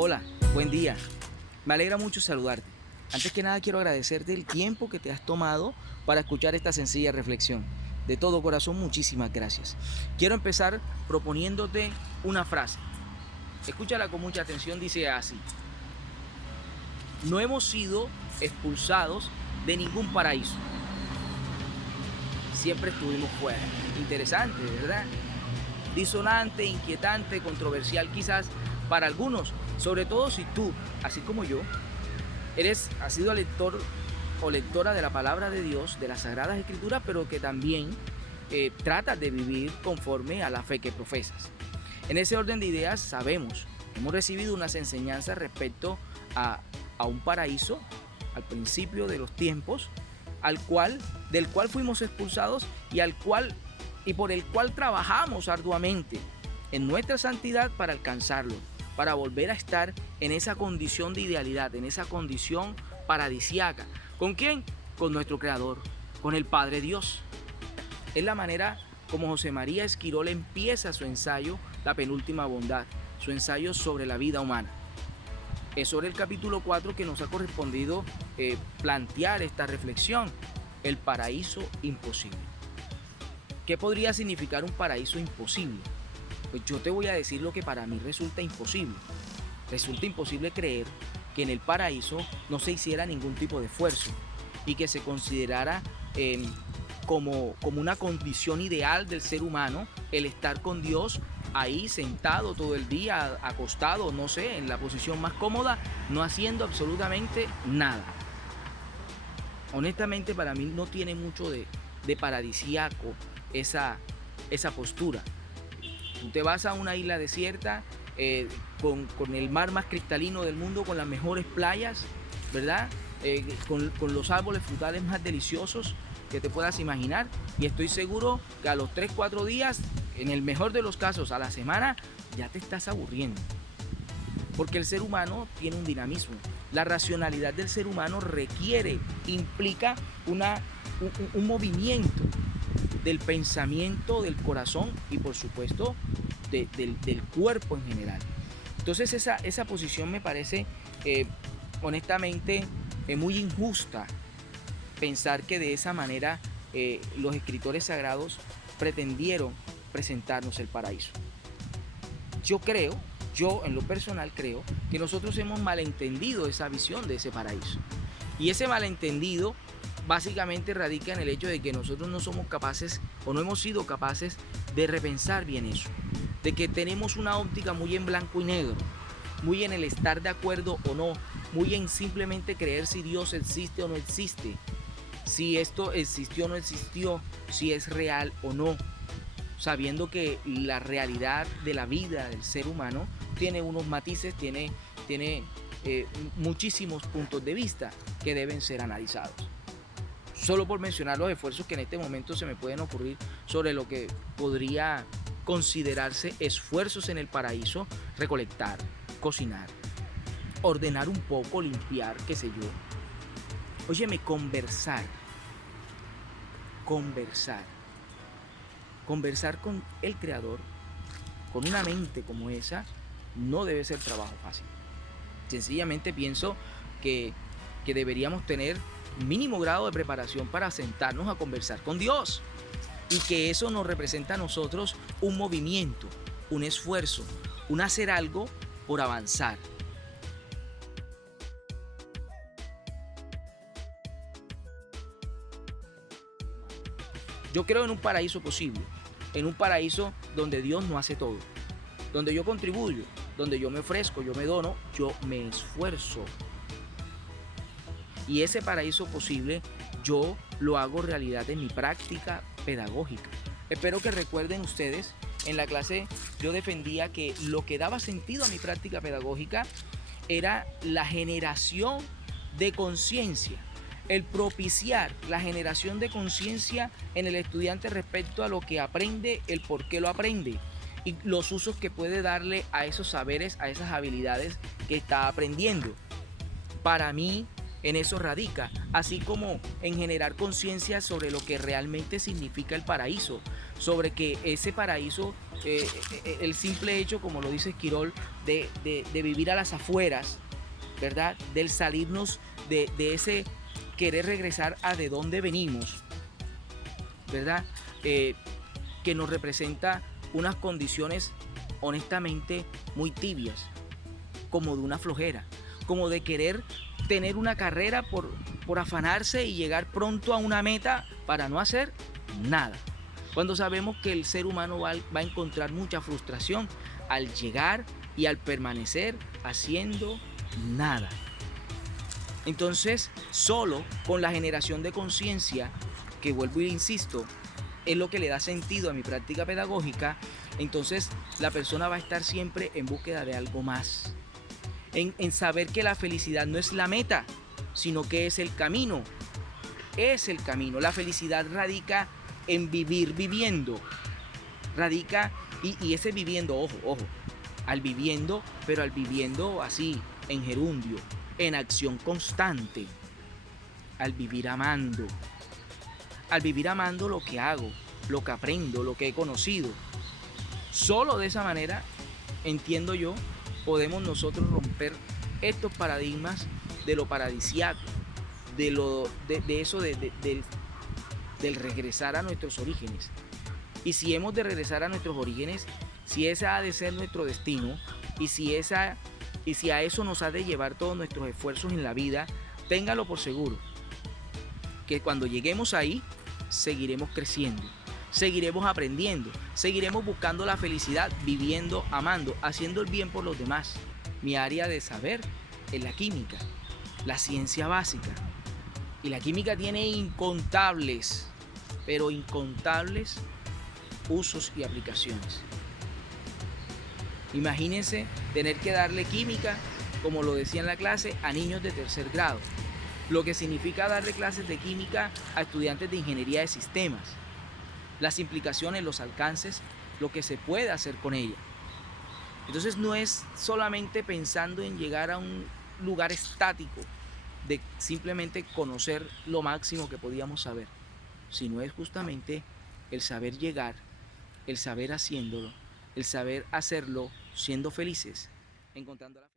Hola, buen día. Me alegra mucho saludarte. Antes que nada quiero agradecerte el tiempo que te has tomado para escuchar esta sencilla reflexión. De todo corazón, muchísimas gracias. Quiero empezar proponiéndote una frase. Escúchala con mucha atención, dice así: no hemos sido expulsados de ningún paraíso. Siempre estuvimos fuera. Interesante, ¿verdad? Disonante, inquietante, controversial quizás para algunos, sobre todo si tú, así como yo, has sido lector o lectora de la palabra de Dios, de las Sagradas Escrituras, pero que también tratas de vivir conforme a la fe que profesas. En ese orden de ideas hemos recibido unas enseñanzas respecto a un paraíso al principio de los tiempos, del cual fuimos expulsados y por el cual trabajamos arduamente en nuestra santidad para alcanzarlo, para volver a estar en esa condición de idealidad, en esa condición paradisíaca. ¿Con quién? Con nuestro Creador, con el Padre Dios. Es la manera como José María Esquirol empieza su ensayo, La penúltima bondad, su ensayo sobre la vida humana. Es sobre el capítulo 4 que nos ha correspondido plantear esta reflexión, el paraíso imposible. ¿Qué podría significar un paraíso imposible? Pues yo te voy a decir lo que para mí resulta imposible. Resulta imposible creer que en el paraíso no se hiciera ningún tipo de esfuerzo y que se considerara como una condición ideal del ser humano el estar con Dios ahí sentado todo el día, acostado, no sé, en la posición más cómoda, no haciendo absolutamente nada. Honestamente, para mí no tiene mucho de paradisíaco esa postura. Tú te vas a una isla desierta con el mar más cristalino del mundo, con las mejores playas, ¿verdad? Con los árboles frutales más deliciosos que te puedas imaginar, y estoy seguro que a los 3-4 días, en el mejor de los casos a la semana, ya te estás aburriendo. Porque el ser humano tiene un dinamismo. La racionalidad del ser humano implica un movimiento del pensamiento, del corazón y por supuesto del cuerpo en general. Entonces esa posición me parece honestamente muy injusta, pensar que de esa manera los escritores sagrados pretendieron presentarnos el paraíso. Yo en lo personal creo que nosotros hemos malentendido esa visión de ese paraíso. Y ese malentendido básicamente radica en el hecho de que nosotros no somos capaces o no hemos sido capaces de repensar bien eso. De que tenemos una óptica muy en blanco y negro, muy en el estar de acuerdo o no, muy en simplemente creer si Dios existe o no existe, si esto existió o no existió, si es real o no, sabiendo que la realidad de la vida del ser humano tiene unos matices, tiene muchísimos puntos de vista que deben ser analizados. Solo por mencionar los esfuerzos que en este momento se me pueden ocurrir sobre lo que podría considerarse esfuerzos en el paraíso: recolectar, cocinar, ordenar un poco, limpiar, qué sé yo. Óyeme, conversar con el Creador, con una mente como esa, no debe ser trabajo fácil. Sencillamente pienso que deberíamos tener mínimo grado de preparación para sentarnos a conversar con Dios, y que eso nos representa a nosotros un movimiento, un esfuerzo, un hacer algo por avanzar. Yo creo en un paraíso posible, en un paraíso donde Dios no hace todo, donde yo contribuyo, donde yo me ofrezco, yo me dono, yo me esfuerzo. Y ese paraíso posible yo lo hago realidad en mi práctica pedagógica. Espero que recuerden ustedes, en la clase yo defendía que lo que daba sentido a mi práctica pedagógica era la generación de conciencia, el propiciar la generación de conciencia en el estudiante respecto a lo que aprende, el por qué lo aprende y los usos que puede darle a esos saberes, a esas habilidades que está aprendiendo. Para mí, en eso radica, así como en generar conciencia sobre lo que realmente significa el paraíso. sobre que ese paraíso, el simple hecho, como lo dice Esquirol, de vivir a las afueras, ¿verdad? Del salirnos de ese querer regresar a de dónde venimos, ¿verdad? Que nos representa unas condiciones honestamente muy tibias, como de una flojera, como de querer tener una carrera por afanarse y llegar pronto a una meta para no hacer nada. Cuando sabemos que el ser humano va a encontrar mucha frustración al llegar y al permanecer haciendo nada. Entonces, solo con la generación de conciencia, que vuelvo e insisto, es lo que le da sentido a mi práctica pedagógica, entonces la persona va a estar siempre en búsqueda de algo más. En saber que la felicidad no es la meta, sino que es el camino. Es el camino. La felicidad radica en vivir viviendo. Radica, y ese viviendo, ojo, al viviendo, pero al viviendo así, en gerundio, en acción constante. Al vivir amando. Al vivir amando lo que hago, lo que aprendo, lo que he conocido. Solo de esa manera, entiendo yo, podemos nosotros romper estos paradigmas de lo paradisiaco, de eso del regresar a nuestros orígenes. Y si hemos de regresar a nuestros orígenes, si ese ha de ser nuestro destino, y si a eso nos ha de llevar todos nuestros esfuerzos en la vida, téngalo por seguro, que cuando lleguemos ahí, seguiremos creciendo, seguiremos aprendiendo, seguiremos buscando la felicidad, viviendo, amando, haciendo el bien por los demás. Mi área de saber es la química, la ciencia básica. Y la química tiene incontables, pero incontables usos y aplicaciones. Imagínense tener que darle química, como lo decía en la clase, a niños de tercer grado, lo que significa darle clases de química a estudiantes de ingeniería de sistemas, las implicaciones, los alcances, lo que se puede hacer con ella. Entonces no es solamente pensando en llegar a un lugar estático, de simplemente conocer lo máximo que podíamos saber, sino es justamente el saber llegar, el saber haciéndolo, el saber hacerlo siendo felices, encontrando la